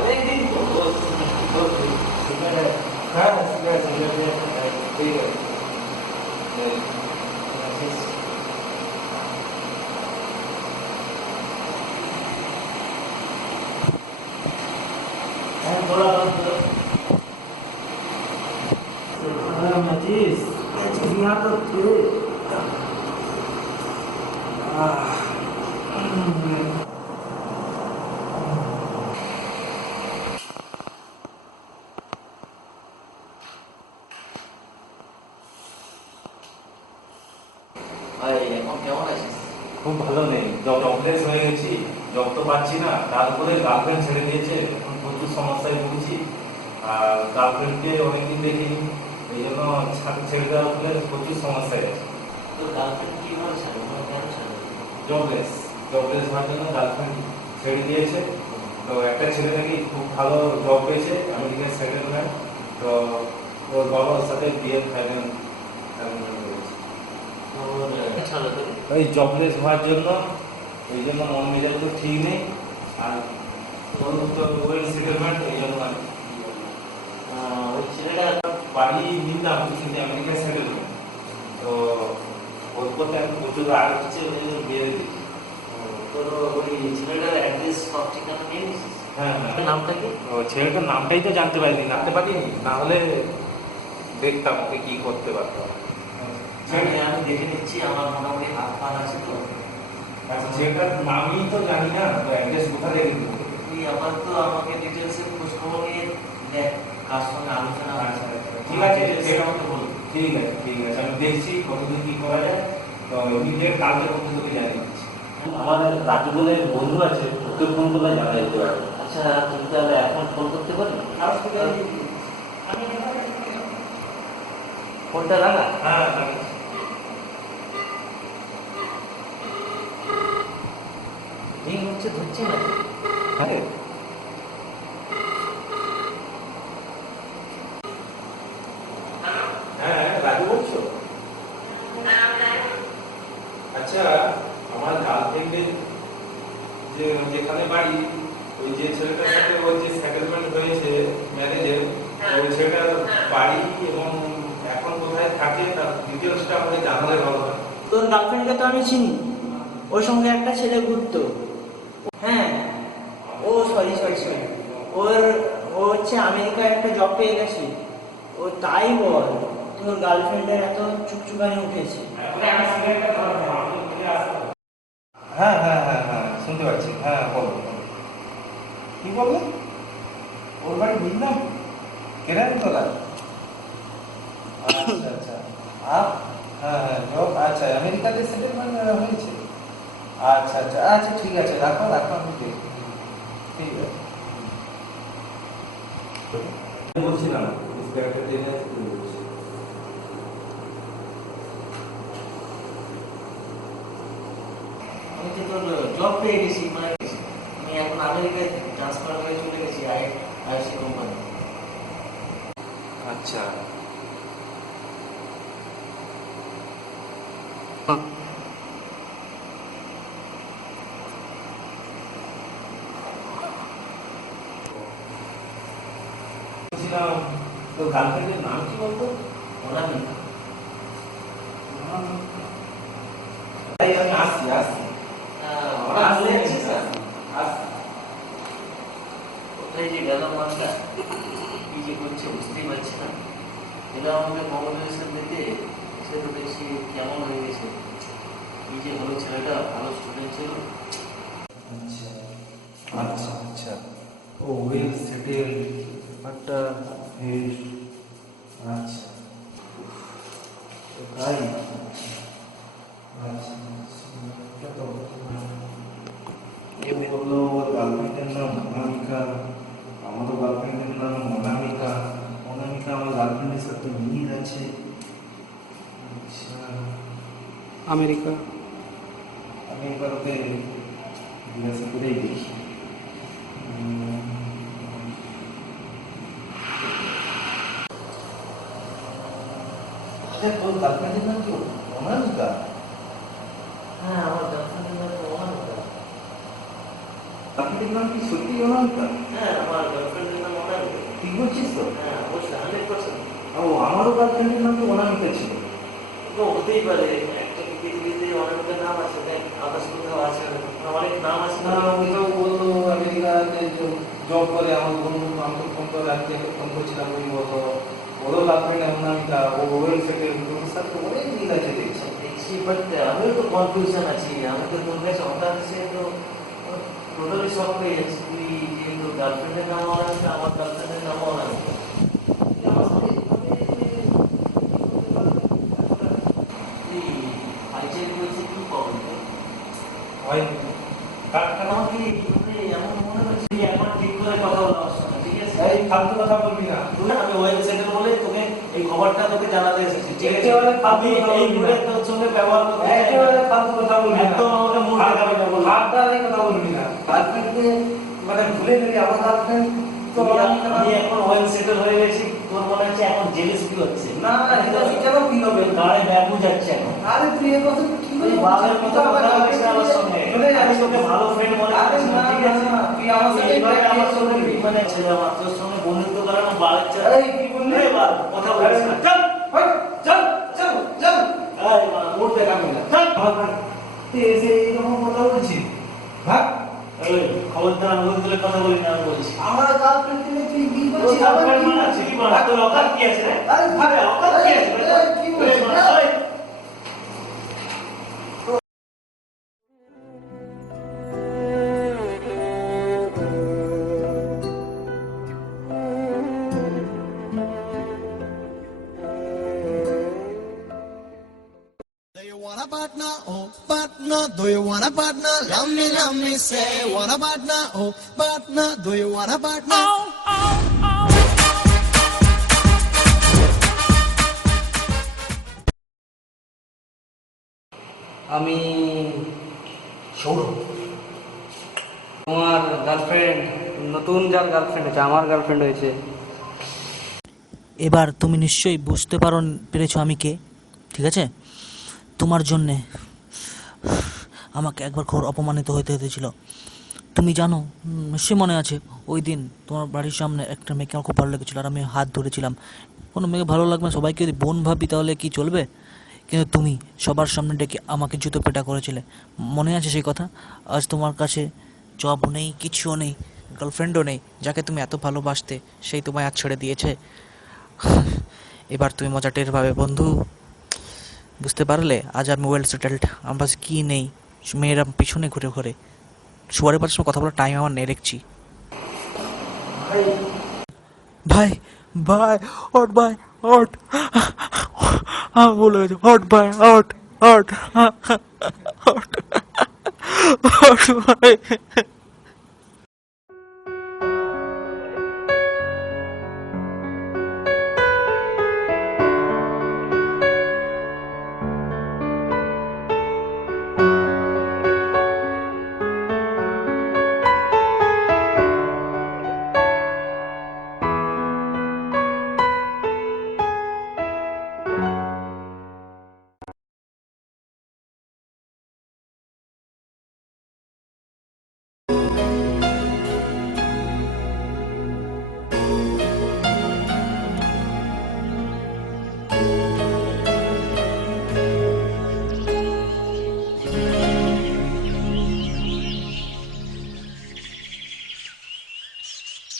অনেকদিন তো হ্যাঁ ঠিক আছে ঠিক আছে थोड़ा मजीज यहाँ तो थे খুব ভালো নেই, জব জবলেস হয়ে গেছি, জব তো পাচ্ছি না, তার উপরে গার্লফ্রেন্ড ছেড়ে দিয়েছে, এখন প্রচুর সমস্যায় ভুগছি। আর গার্লফ্রেন্ডকে অনেকদিন দেখিনি, এই জন্য ছেড়ে দেওয়ার ফলে প্রচুর সমস্যায় আছে। तो গার্লফ্রেন্ড কিভাবে ছাড়বে কেন ছাড়বে জবলেস জবলেস হওয়ার জন্য গার্লফ্রেন্ড ছেড়ে দিয়েছে। তো একটা ছেলে নাকি খুব ভালো জব পেয়েছে, আমেরিকায় সেটেলমেন্ট, তো ওর বাবার সাথে বিয়ের ফাইনাল ওই জবলেস হওয়ার জন্য, ওই জন্য মন মেজাজ তো ঠিক নেই। আর ওয়েল সেটেলমেন্ট, এই জন্য ওই ছেলেটা বাড়ি নিলাম কিন্তু আমেরিকায় সেটেলমেন্ট, তো ওর প্রতি আমি প্রচুর রাগ হচ্ছে, ওই জন্য বিয়ে দিচ্ছি। তোর ওই ছেলেটার অ্যাড্রেস সব ঠিকানা নিয়ে নিছিস? হ্যাঁ হ্যাঁ। নামটা কি? ও ছেলেটার নামটাই তো জানতে পারিনি, না হলে দেখতাম ওকে কি করতে পারতাম। আমি দেখে নিচ্ছি, আমার মোটামুটি হাত পা আছে তো। আচ্ছা, ছেলেটার নামই তো জানি না, তো অ্যাড্রেস কোথায় রেখে দেবো? তুই আপাতত আমাকে ডিটেলসে খোঁজ খবর নিয়ে দেখ কার সঙ্গে আলোচনা আচ্ছা আছে। আচ্ছা, ঠিক আছে, সেটা আমাকে বল। ঠিক আছে ঠিক আছে, আমি দেখছি কতদিন কি করা যায়। তো ইমিডিয়েট কালকে করতে তোকে জানিয়ে দিচ্ছি। আমাদের রাজু বলে বন্ধু আছে, ওকে ফোন করলে জানা যেতে পারে। আচ্ছা, তুমি তাহলে এখন ফোন করতে পারি? ফোনটা লাগা। হ্যাঁ রিং হচ্ছে, ধরছে না। হ্যাঁ হ্যাঁ, রাজু বলছো? আচ্ছা, আমার গার্লফ্রেন্ডের যে যেখানে বাড়ি, ওই যে ছেলেটার সাথে ওর যে সেটেলমেন্ট হয়েছে ম্যারেজের, ওই ছেলেটার বাড়ি এবং এখন কোথায় থাকে তার ডিটেলসটা আমাকে জানালে ভালো হয়। তোর গার্লফ্রেন্ডকে তো আমি চিনি, ওর সঙ্গে একটা ছেলে ঘুরতো। হ্যাঁ, ও সরি, ওর ও হচ্ছে আমেরিকায় একটা জব পেয়ে গেছে। ও তাই বল, তোর গার্লফ্রেন্ডের এত চুকচুকানি উঠেছে। হ্যাঁ হ্যাঁ হ্যাঁ হ্যাঁ, শুনতে পাচ্ছি, হ্যাঁ বলো কি বললে? ওর বাড়ি বুঝলাম কেরানি তোলায়। আচ্ছা আচ্ছা, হ্যাঁ হ্যাঁ জব, আচ্ছা আমেরিকাতে সেটেলমেন্ট হয়েছে। আচ্ছা আচ্ছা আচ্ছা, ঠিক আছে, রাখো আমি দেখি। ঠিক আছে, বলছিলাম একটা ট্রেনে বলছি। আমি তো তোর জব পেয়ে গেছি, মানে আমি এখন আমেরিকায় ট্রান্সফার হয়ে চলে গেছি আইসি কোম্পানি। আচ্ছা, বলছিলাম তোর গার্লফ্রেন্ডের নাম কি বলতো? অনামিকা। তাই আমি আসছি। ওরা আসলে যাচ্ছিস? কোথায় যে গেল মানটা, কি যে করছে বুঝতেই পারছি না। এরা আমাকে কংগ্রেচুলেশন দিতে সে তো দেখছি কেমন হয়ে গেছে। কি যে হলো, ছেলেটা ভালো স্টুডেন্ট ছিল। আচ্ছা আচ্ছা আচ্ছা, ও ওয়েল সেটেল ব্যাপারটা বেশ। আচ্ছা, তাই? আচ্ছা এটা তো এ বললো ওর গার্লফ্রেন্ডের নাম অনামিকা, আমারও গার্লফ্রেন্ডের নাম অনামিকা। আমার গার্লফ্রেন্ডের সাথে মিল আছে। আচ্ছা, আমেরিকা। আমি এবার ওকে জিজ্ঞাসা করেই দেখি। তোর গার্লফ্রেন্ডের নাম কি অনামিকা? হ্যাঁ, আমার গার্লফ্রেন্ডের নাম অনামিকা। বাকিটা আন্টির নাম কি সত্যি অনামিকা? হ্যাঁ, আমার গার্লফ্রেন্ডের নাম অনামিকা। ঠিক বলছিস তো? হ্যাঁ, অবশ্যই 100%। ও, আমারও গার্লফ্রেন্ডের নাম তো অনামিকা ছিল। তো হতেই পারে, একটা পৃথিবীতে অনেকটা নাম আছে, দেখ আকাশ কোথাও আছে না, অনেক নাম আছে না, না। ওইটাও বললো আমেরিকাতে জব করে। আমার বন্ধু আমাকে ফোন করে, আজকে একটা ফোন করছিলাম, ওই বললো ওরও গার্লফ্রেন্ড অনামিকা, ও ওয়েল সেটেল, তোর সাথে অনেক মিল আছে দেখছি। দেখছি, বাট আমিও তো কনফিউশন আছি। আমি তো তোর কাছে হঠাৎ এসে তো টোটালি শক হয়ে যাচ্ছি। তুই যেহেতু গার্লফ্রেন্ডের নাম অনামিকা, আমার গার্লফ্রেন্ডের নাম অনামিকা। তুই আমার সাথে তুই আইচিআই করেছে কি প্রবলেম? হয়নি কাটটা আমাকে এমন মনে হচ্ছে তুই এখন ঠিক করে কথা বলা আমার সঙ্গে, ঠিক আছে? এই ফালতু কথা বলবি না। তুই আমি ওয়েল সেটেল বলে তোকে এই খবরটা তোকে জানাতে এসেছি, ঠিক আছে? একেবারে ফালতু আমি কথা এই বলবি না। মুহূর্তে তোর সঙ্গে ব্যবহার করতে চাই না। একেবারে ফালতু কথা বলবি না। একদম আমাকে মুখ দেখাবি না বললাম। হাতটাই কথা বলবি না। গার্লফ্রেন্ডকে মানে ভুলে গেলি, আমার গার্লফ্রেন্ড তো অনামিকা না। আমি এখন ওয়েল সেটেল হয়ে গেছি, তোর মনে হচ্ছে এখন জেলিস ফিল হচ্ছে। না, এটা কেন ফিল হবে? গাড়ি ব্যাপু যাচ্ছে এখন। আরে তুই এই কথা কি তুই করে বাবার মতো কথা বলিস না আমার সঙ্গে। চলে আমি যাচ্ছিস। তোকে ভালো ফ্রেন্ড মনে আরে করছি, না, ঠিক আছে? না, তুই আমার সাথে এইভাবে আমার সঙ্গে বলবি। মানে ছেলে আমার তোর সঙ্গে বন্ধুত্ব করানো বাচ্চা। এই কি বললি? এই বাল, কথা বলিস না। চল, হই, চল চল চল। এই বাল, মুড দেখাবি না। চল। আমার তুই এসে এইরকম কথা বলছিস? ভাগ। এই খবরদার আমি ওই তুলে কথা বলি না, আমি বলছি। আমার গার্লফ্রেন্ডকে নিয়ে তুই কি তোর বলছিস? গার্লফ্রেন্ড মানে আছে কি বল? তোর অকাত কি আছে রে? আরে ভাগ। আরে অকাত কি আছে রে? এই, কি বলছিস? এই বাল, এই। Do you want a partner? Oh, partner. Do you want a partner? Love me, say, want a partner? Oh, partner. Do you want a partner? আমি সৌরভ। তোমার গার্লফ্রেন্ড, নতুন যার গার্লফ্রেন্ড আছে, আমার গার্লফ্রেন্ড হয়েছে। এবার তুমি নিশ্চয়ই বুঝতে পেরেছো আমি কে, ঠিক আছে? তোমার জন্যে আমাকে একবার ঘোর অপমানিত হতে হয়েছিল। তুমি জানো, নিশ্চয়ই মনে আছে, ওই দিন তোমার বাড়ির সামনে একটা মেয়েকে আমার খুব ভালো লেগেছিলো, আর আমি হাত ধরেছিলাম। কোনো মেয়েকে ভালো লাগবে না, সবাইকে যদি বোন ভাবি তাহলে কি চলবে? কিন্তু তুমি সবার সামনে ডেকে আমাকে জুতো পেটা করেছিলে, মনে আছে সেই কথা? আজ তোমার কাছে জবও নেই, কিছুও নেই, গার্লফ্রেন্ডও নেই, যাকে তুমি এত ভালোবাসতে সেই তোমায় আজ ছেড়ে দিয়েছে। এবার তুমি মজা টের পাবে বন্ধু, বুঝতে পারলে? আজ আমি ওয়েল সেটেলড, আমার কাছে কী নেই, মেয়েরা পিছনে ঘুরে ঘুরে, শুয়ারের পাশে কথা বলার টাইম আমার নেই দেখছি। ভাই ভাই হট ভাই হট, বলে গেছে হট ভাই হট হট হট হট ভাই।